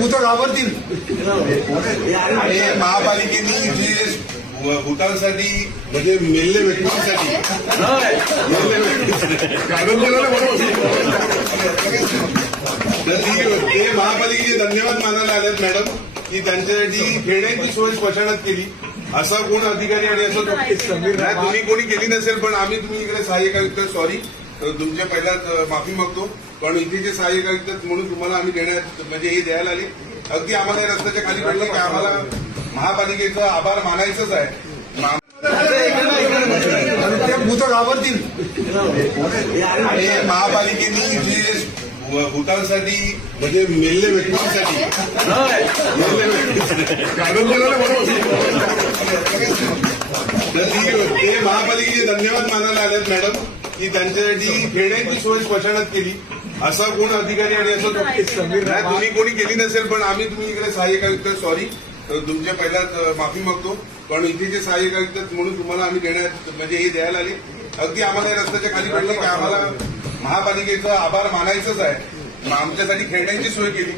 भूत घाबरतील. आणि महापालिकेने जे भूतांसाठी म्हणजे मेल्ले व्यक्तींसाठी ते महापालिकेचे धन्यवाद मानायला आलेत मॅडम की त्यांच्यासाठी खेळण्याची सोय स्मशानात केली. असा कोण अधिकारी आणि असं तुम्ही कोणी केली नसेल, पण आम्ही तुम्ही इकडे सहाय्यक आयुक्त सॉरी तुमच्या पहिल्याच माफी मागतो, पण इथे जे सहाय्यक आयुक्त म्हणून तुम्हाला आम्ही देण्यात म्हणजे हे द्यायला आले. अगदी आम्हाला रस्त्याच्या खाली पडलं की आम्हाला महापालिकेचा आभार मानायचंच आहे. ते भूत घाबरतील. आणि महापालिकेने जे भूतांसाठी म्हणजे मेल्ले व्यक्तींसाठी ते महापालिकेचे धन्यवाद मानायला आलेत मॅडम की त्यांच्यासाठी खेळण्याची सोय स्मशानात केली. असा कोण अधिकारी आणि असं तुम्ही कोणी केली नसेल, पण आम्ही तुम्ही इकडे सहाय्यक आयुक्त सॉरी तुमच्या पहिल्याच माफी मागतो, पण इथे जे सहाय्यक आयुक्त म्हणून तुम्हाला आम्ही देण्यात म्हणजे हे द्यायला आले. अगदी आम्हाला रस्त्याच्या खाली पडलं की आम्हाला महापालिकेचा आभार मानायचंच आहे. आमच्यासाठी खेळण्याची सोय केली.